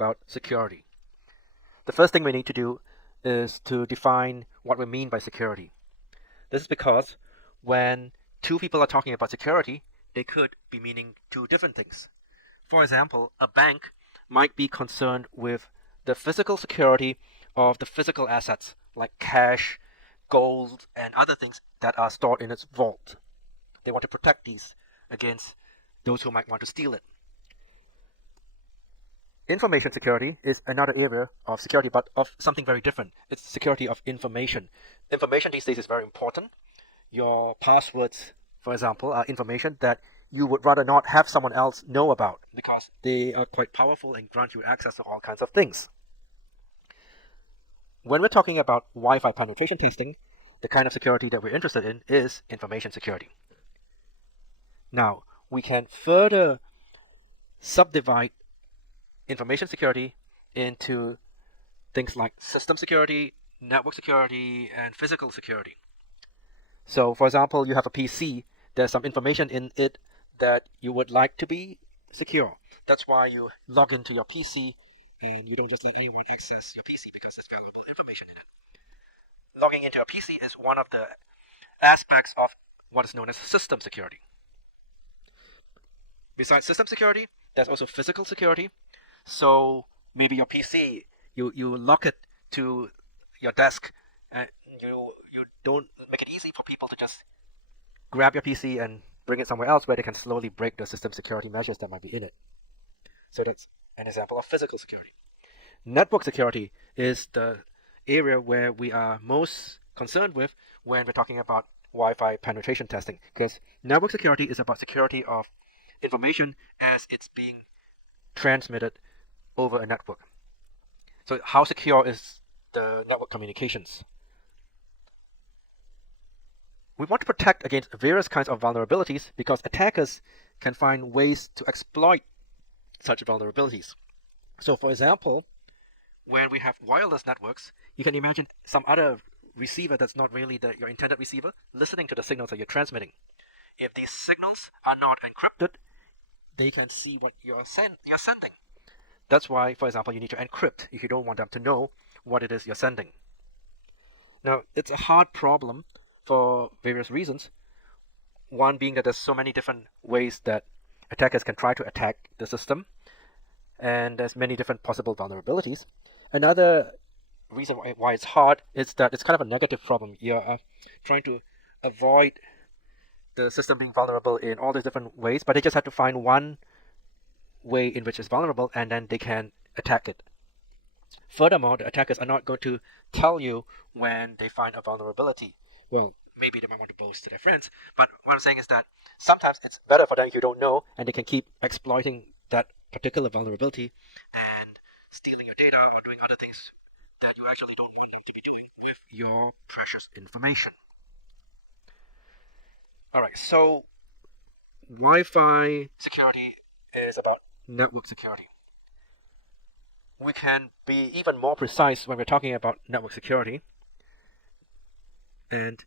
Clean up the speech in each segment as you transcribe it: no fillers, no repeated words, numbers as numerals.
about security. The first thing we need to do is to define what we mean by security. This is because when two people are talking about security, they could be meaning two different things. For example, a bank might be concerned with the physical security of the physical assets like cash, gold, and other things that are stored in its vault. They want to protect these against those who might want to steal it. Information security is another area of security, but of something very different. It's security of information. Information these days is very important. Your passwords, for example, are information that you would rather not have someone else know about because they are quite powerful and grant you access to all kinds of things. When we're talking about Wi-Fi penetration testing, the kind of security that we're interested in is information security. Now, we can further subdivide information security into things like system security, network security, and physical security. So, for example, you have a PC, there's some information in it that you would like to be secure. That's why you log into your PC and you don't just let anyone access your PC because there's valuable information in it. Logging into a PC is one of the aspects of what is known as system security. Besides system security, there's also physical security. So maybe your PC, you lock it to your desk and you don't make it easy for people to just grab your PC and bring it somewhere else where they can slowly break the system security measures that might be in it. So that's an example of physical security. Network security is the area where we are most concerned with when we're talking about Wi-Fi penetration testing, because network security is about security of information as it's being transmitted over a network. So how secure is the network communications? We want to protect against various kinds of vulnerabilities because attackers can find ways to exploit such vulnerabilities. So for example, when we have wireless networks, you can imagine some other receiver that's not really your intended receiver listening to the signals that you're transmitting. If these signals are not encrypted, they can see what you're sending. That's why, for example, you need to encrypt if you don't want them to know what it is you're sending. Now, it's a hard problem for various reasons. One being that there's so many different ways that attackers can try to attack the system, and there's many different possible vulnerabilities. Another reason why it's hard is that it's kind of a negative problem. You're trying to avoid the system being vulnerable in all these different ways, but they just have to find one way in which it's vulnerable and then they can attack it. Furthermore, the attackers are not going to tell you when they find a vulnerability. Well, maybe they might want to boast to their friends, but what I'm saying is that sometimes it's better for them if you don't know and they can keep exploiting that particular vulnerability and stealing your data or doing other things that you actually don't want them to be doing with your precious information. Alright, so Wi-Fi security is about network security. We can be even more precise when we're talking about network security. And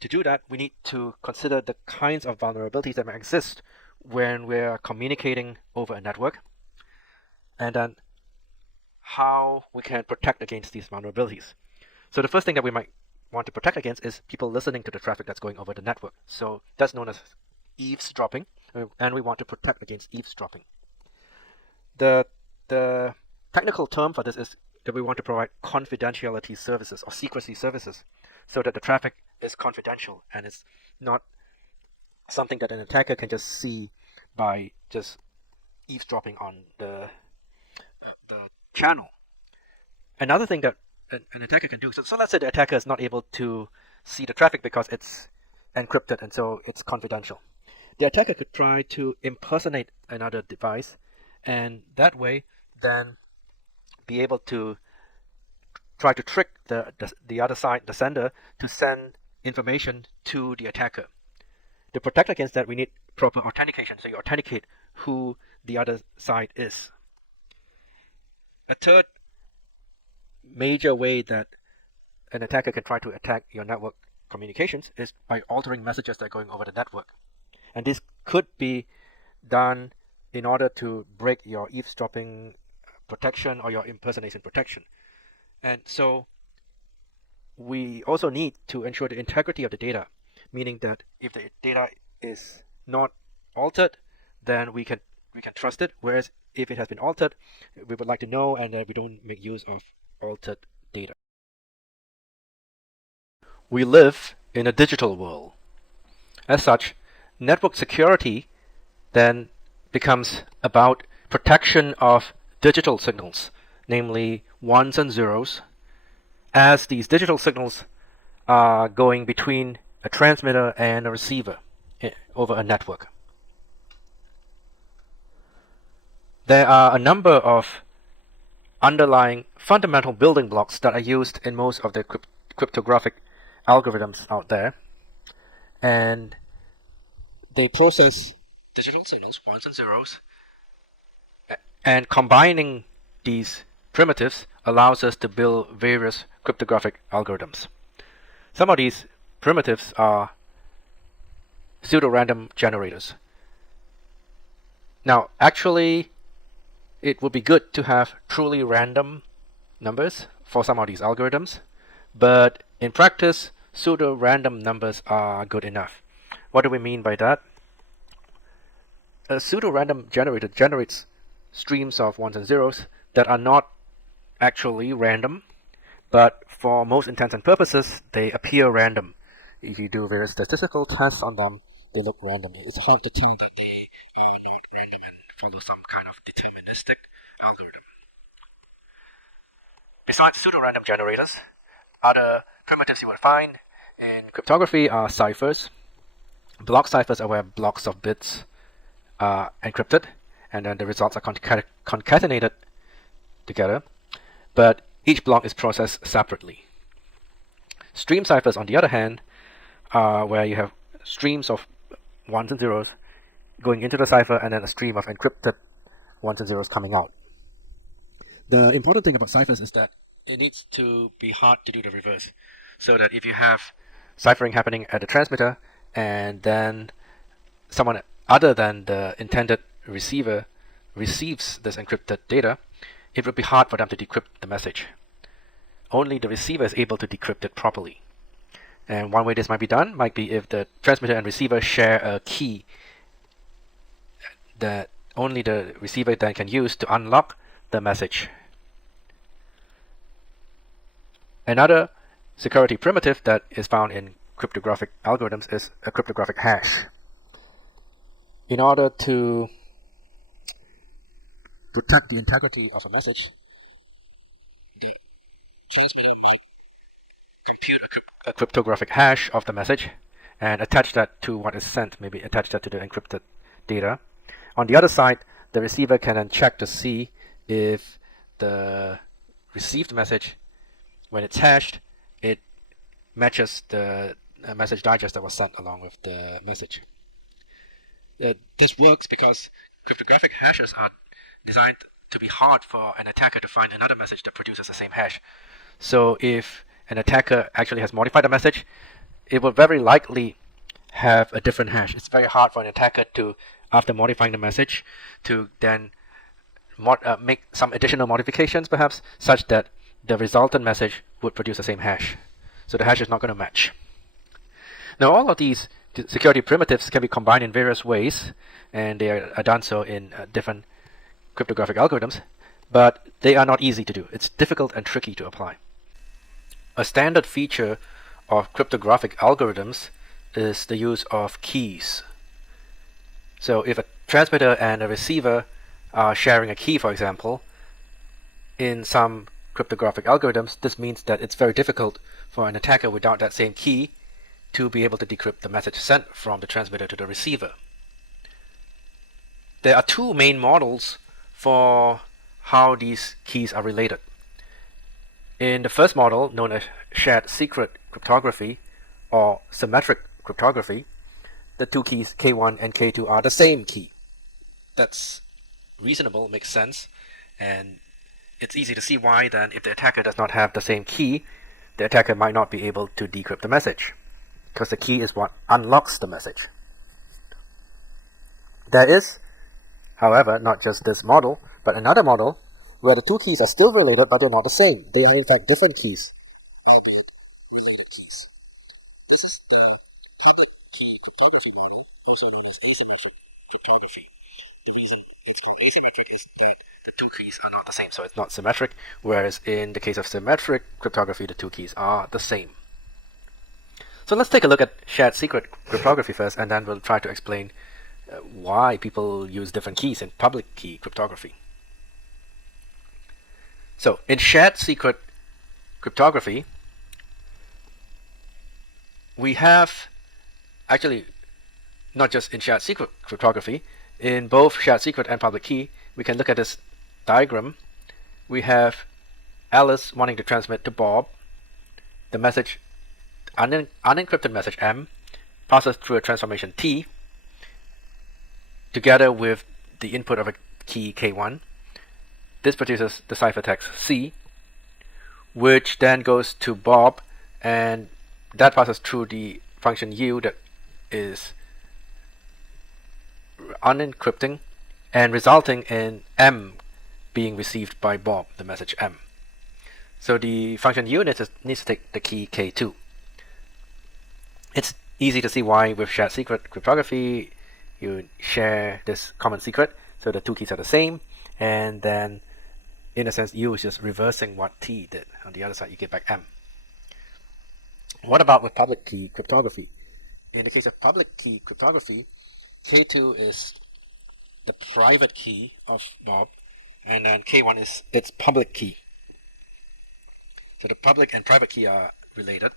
to do that, we need to consider the kinds of vulnerabilities that may exist when we're communicating over a network, and then how we can protect against these vulnerabilities. So the first thing that we might want to protect against is people listening to the traffic that's going over the network. So that's known as eavesdropping, and we want to protect against eavesdropping. The technical term for this is that we want to provide confidentiality services or secrecy services so that the traffic is confidential and it's not something that an attacker can just see by just eavesdropping on the channel. Another thing that an attacker can do, so let's say the attacker is not able to see the traffic because it's encrypted and so it's confidential. The attacker could try to impersonate another device and that way then be able to try to trick the other side, the sender, to send information to the attacker. To protect against that, we need proper authentication, so you authenticate who the other side is. A third major way that an attacker can try to attack your network communications is by altering messages that are going over the network. And this could be done in order to break your eavesdropping protection or your impersonation protection. And so we also need to ensure the integrity of the data, meaning that if the data is not altered, then we can trust it. Whereas if it has been altered, we would like to know, and that we don't make use of altered data. We live in a digital world. As such, network security then becomes about protection of digital signals, namely ones and zeros, as these digital signals are going between a transmitter and a receiver over a network. There are a number of underlying fundamental building blocks that are used in most of the cryptographic algorithms out there, and they process digital signals, ones and zeros, and combining these primitives allows us to build various cryptographic algorithms. Some of these primitives are pseudo-random generators. Now, actually, it would be good to have truly random numbers for some of these algorithms, but in practice, pseudo-random numbers are good enough. What do we mean by that? A pseudo-random generator generates streams of ones and zeros that are not actually random, but for most intents and purposes, they appear random. If you do various statistical tests on them, they look random. It's hard to tell that they are not random and follow some kind of deterministic algorithm. Besides pseudo-random generators, other primitives you would find in cryptography are ciphers. Block ciphers are where blocks of bits are encrypted, and then the results are concatenated together, but each block is processed separately. Stream ciphers, on the other hand, are where you have streams of ones and zeros going into the cipher and then a stream of encrypted ones and zeros coming out. The important thing about ciphers is that it needs to be hard to do the reverse, so that if you have ciphering happening at the transmitter and then someone other than the intended receiver receives this encrypted data, it would be hard for them to decrypt the message. Only the receiver is able to decrypt it properly. And one way this might be done might be if the transmitter and receiver share a key that only the receiver then can use to unlock the message. Another security primitive that is found in cryptographic algorithms is a cryptographic hash. In order to protect the integrity of a message, the transmitter should compute a cryptographic hash of the message and attach that to what is sent, maybe attach that to the encrypted data. On the other side, the receiver can then check to see if the received message, when it's hashed, it matches the message digest that was sent along with the message. This works because cryptographic hashes are designed to be hard for an attacker to find another message that produces the same hash. So if an attacker actually has modified the message, it will very likely have a different hash. It's very hard for an attacker to, after modifying the message, to then make some additional modifications perhaps, such that the resultant message would produce the same hash. So the hash is not going to match. Now all of these security primitives can be combined in various ways, and they are done so in different cryptographic algorithms, but they are not easy to do. It's difficult and tricky to apply. A standard feature of cryptographic algorithms is the use of keys. So if a transmitter and a receiver are sharing a key, for example, in some cryptographic algorithms, this means that it's very difficult for an attacker without that same key to be able to decrypt the message sent from the transmitter to the receiver. There are two main models for how these keys are related. In the first model, known as shared secret cryptography or symmetric cryptography, the two keys K1 and K2 are the same key. That's reasonable, makes sense, and it's easy to see why then if the attacker does not have the same key, the attacker might not be able to decrypt the message, because the key is what unlocks the message. There is However, not just this model, but another model where the two keys are still related, but they're not the same. They are in fact different keys, albeit related keys. This is the public key cryptography model, also known as asymmetric cryptography. The reason it's called asymmetric is that the two keys are not the same, so it's not symmetric, whereas in the case of symmetric cryptography, the two keys are the same. So let's take a look at shared secret cryptography first, and then we'll try to explain why people use different keys in public key cryptography. So in shared secret cryptography, we have actually not just in shared secret cryptography, in both shared secret and public key, we can look at this diagram. We have Alice wanting to transmit to Bob the message, unencrypted message M, passes through a transformation T, together with the input of a key K1. This produces the ciphertext C, which then goes to Bob, and that passes through the function U that is unencrypting and resulting in M being received by Bob, the message M. So the function U needs to take the key K2. It's easy to see why with shared secret cryptography you share this common secret, so the two keys are the same, and then in a sense U is just reversing what T did. On the other side you get back M. What about with public key cryptography? In the case of public key cryptography, K2 is the private key of Bob, and then K1 is its public key. So the public and private key are related.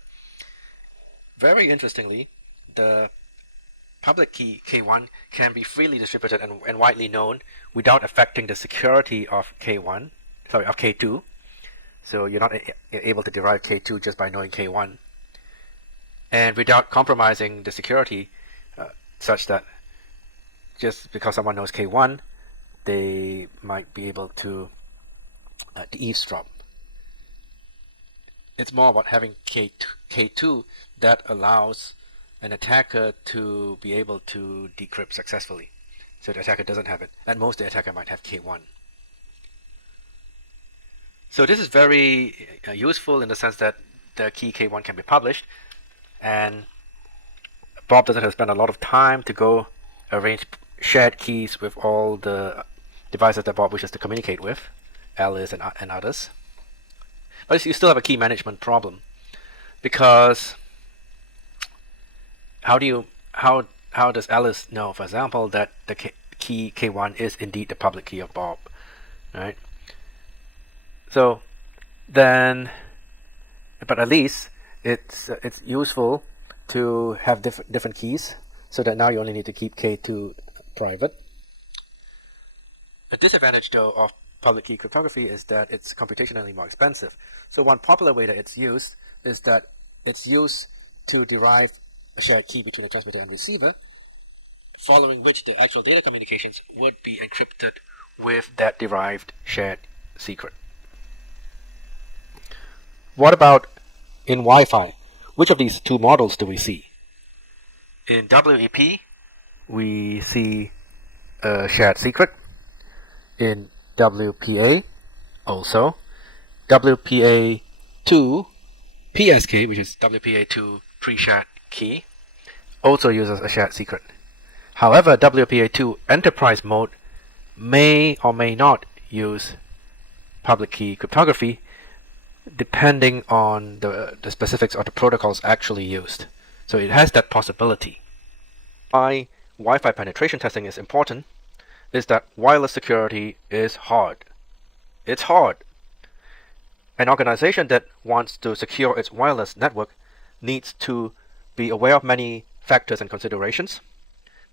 Very interestingly, the public key K1 can be freely distributed and widely known without affecting the security of K2. So you're not able to derive K2 just by knowing K1, and without compromising the security such that just because someone knows K1, they might be able to eavesdrop. It's more about having K2 that allows an attacker to be able to decrypt successfully. So the attacker doesn't have it. At most, the attacker might have K1. So this is very useful in the sense that the key K1 can be published, and Bob doesn't have to spend a lot of time to go arrange shared keys with all the devices that Bob wishes to communicate with, Alice and others. But you still have a key management problem, because how does Alice know, for example, that the key K1 is indeed the public key of Bob, right? So then, but at least it's useful to have different keys, so that now you only need to keep K2 private. A disadvantage, though, of public key cryptography is that it's computationally more expensive. So one popular way that it's used is that it's used to derive a shared key between the transmitter and receiver, following which the actual data communications would be encrypted with that derived shared secret. What about in Wi-Fi? Which of these two models do we see? In WEP, we see a shared secret. In WPA, also. WPA2 PSK, which is WPA2 pre-shared key, also uses a shared secret. However, WPA2 enterprise mode may or may not use public key cryptography, depending on the specifics of the protocols actually used. So it has that possibility. Why Wi-Fi penetration testing is important is that wireless security is hard. It's hard. An organization that wants to secure its wireless network needs to be aware of many factors and considerations,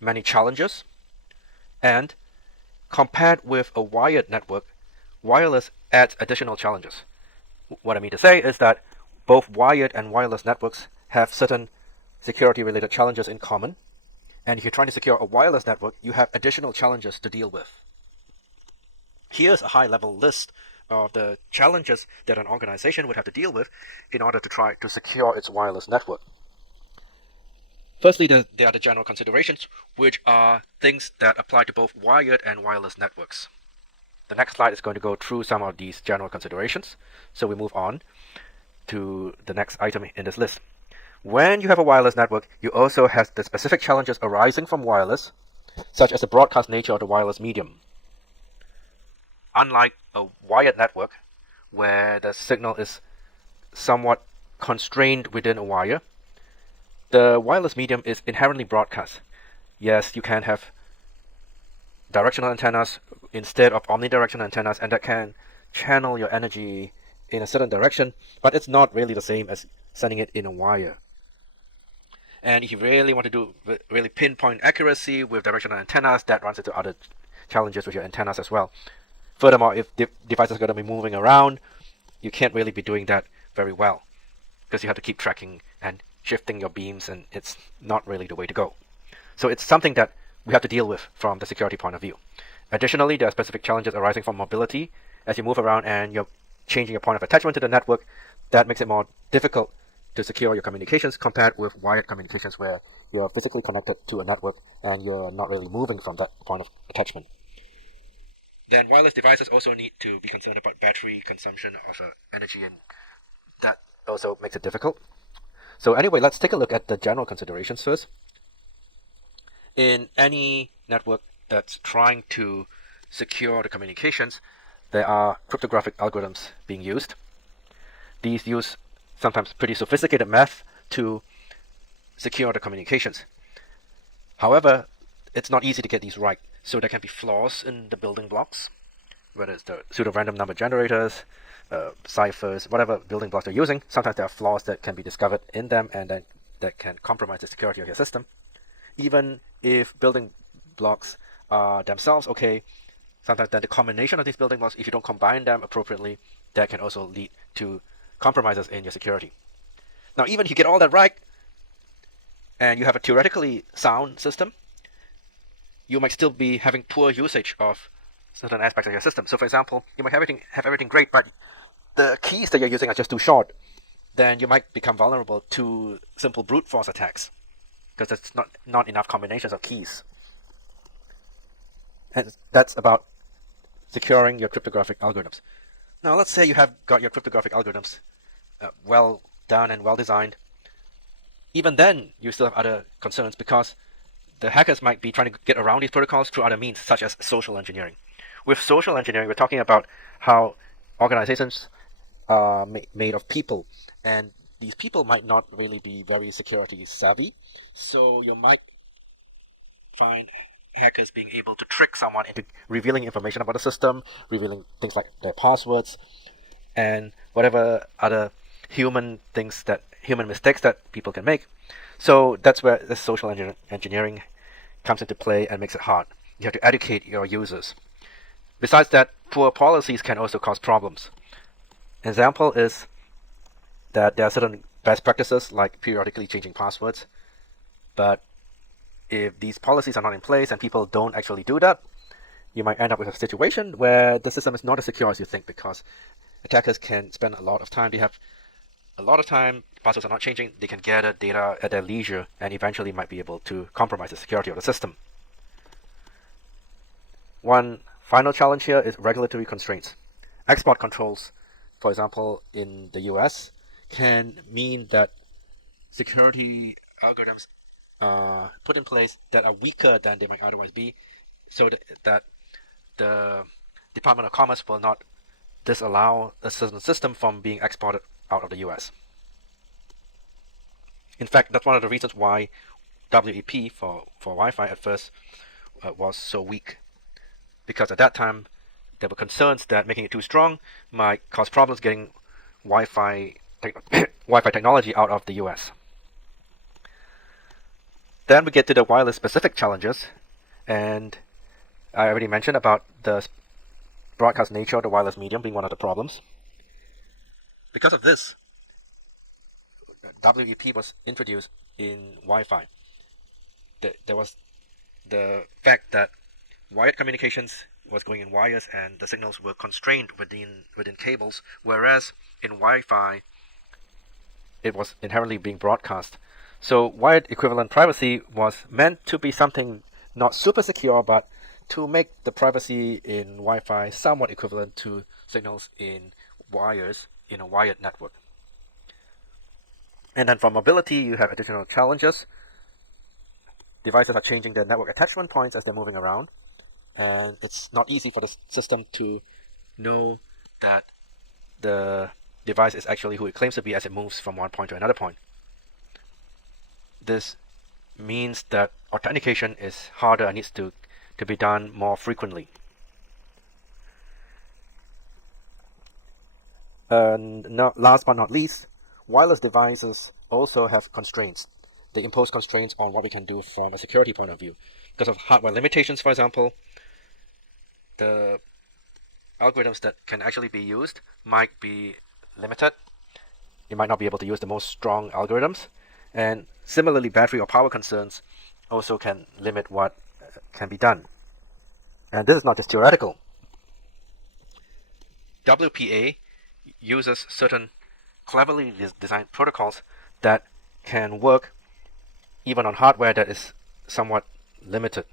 many challenges, and compared with a wired network, wireless adds additional challenges. What I mean to say is that both wired and wireless networks have certain security-related challenges in common, and if you're trying to secure a wireless network, you have additional challenges to deal with. Here's a high-level list of the challenges that an organization would have to deal with in order to try to secure its wireless network. Firstly, there are the general considerations, which are things that apply to both wired and wireless networks. The next slide is going to go through some of these general considerations. So we move on to the next item in this list. When you have a wireless network, you also have the specific challenges arising from wireless, such as the broadcast nature of the wireless medium. Unlike a wired network, where the signal is somewhat constrained within a wire, the wireless medium is inherently broadcast. Yes, you can have directional antennas instead of omnidirectional antennas, and that can channel your energy in a certain direction, but it's not really the same as sending it in a wire. And if you really want to do really pinpoint accuracy with directional antennas, that runs into other challenges with your antennas as well. Furthermore, if devices are going to be moving around, you can't really be doing that very well because you have to keep tracking and shifting your beams, and it's not really the way to go. So it's something that we have to deal with from the security point of view. Additionally, there are specific challenges arising from mobility. As you move around and you're changing your point of attachment to the network, that makes it more difficult to secure your communications compared with wired communications where you're physically connected to a network and you're not really moving from that point of attachment. Then wireless devices also need to be concerned about battery consumption of energy, and that also makes it difficult. So anyway, let's take a look at the general considerations first. In any network that's trying to secure the communications, there are cryptographic algorithms being used. These use sometimes pretty sophisticated math to secure the communications. However, it's not easy to get these right, so there can be flaws in the building blocks, whether it's the pseudo-random number generators, ciphers, whatever building blocks they're using. Sometimes there are flaws that can be discovered in them and that can compromise the security of your system. Even if building blocks are themselves okay, sometimes then the combination of these building blocks, if you don't combine them appropriately, that can also lead to compromises in your security. Now, even if you get all that right and you have a theoretically sound system, you might still be having poor usage of certain aspects of your system. So for example, you might have everything great, but the keys that you're using are just too short. Then you might become vulnerable to simple brute force attacks because there's not enough combinations of keys. And that's about securing your cryptographic algorithms. Now let's say you have got your cryptographic algorithms well done and well designed. Even then, you still have other concerns because the hackers might be trying to get around these protocols through other means, such as social engineering. With social engineering, we're talking about how organizations are made of people, and these people might not really be very security savvy, so you might find hackers being able to trick someone into revealing information about the system, revealing things like their passwords, and whatever other human mistakes that people can make. So that's where the social engineering comes into play and makes it hard. You have to educate your users. Besides that, poor policies can also cause problems. An example is that there are certain best practices like periodically changing passwords, but if these policies are not in place and people don't actually do that, you might end up with a situation where the system is not as secure as you think because attackers can spend a lot of time. They have a lot of time, passwords are not changing, they can gather data at their leisure and eventually might be able to compromise the security of the system. One final challenge here is regulatory constraints. Export controls, for example, in the US, can mean that security algorithms are put in place that are weaker than they might otherwise be, so that the Department of Commerce will not disallow a certain system from being exported out of the US. In fact, that's one of the reasons why WEP for Wi-Fi at first was so weak, because at that time there were concerns that making it too strong might cause problems getting Wi-Fi technology out of the US. Then we get to the wireless specific challenges, and I already mentioned about the broadcast nature of the wireless medium being one of the problems. Because of this, WEP was introduced in Wi-Fi. There was the fact that wired communications was going in wires and the signals were constrained within cables, whereas in Wi-Fi it was inherently being broadcast. So wired equivalent privacy was meant to be something not super secure, but to make the privacy in Wi-Fi somewhat equivalent to signals in wires in a wired network. And then for mobility, you have additional challenges. Devices are changing their network attachment points as they're moving around, and it's not easy for the system to know that the device is actually who it claims to be as it moves from one point to another point. This means that authentication is harder and needs to be done more frequently. And last but not least, wireless devices also have constraints. They impose constraints on what we can do from a security point of view. Because of hardware limitations, for example, the algorithms that can actually be used might be limited. You might not be able to use the most strong algorithms. And similarly, battery or power concerns also can limit what can be done. And this is not just theoretical. WPA uses certain cleverly designed protocols that can work even on hardware that is somewhat limited.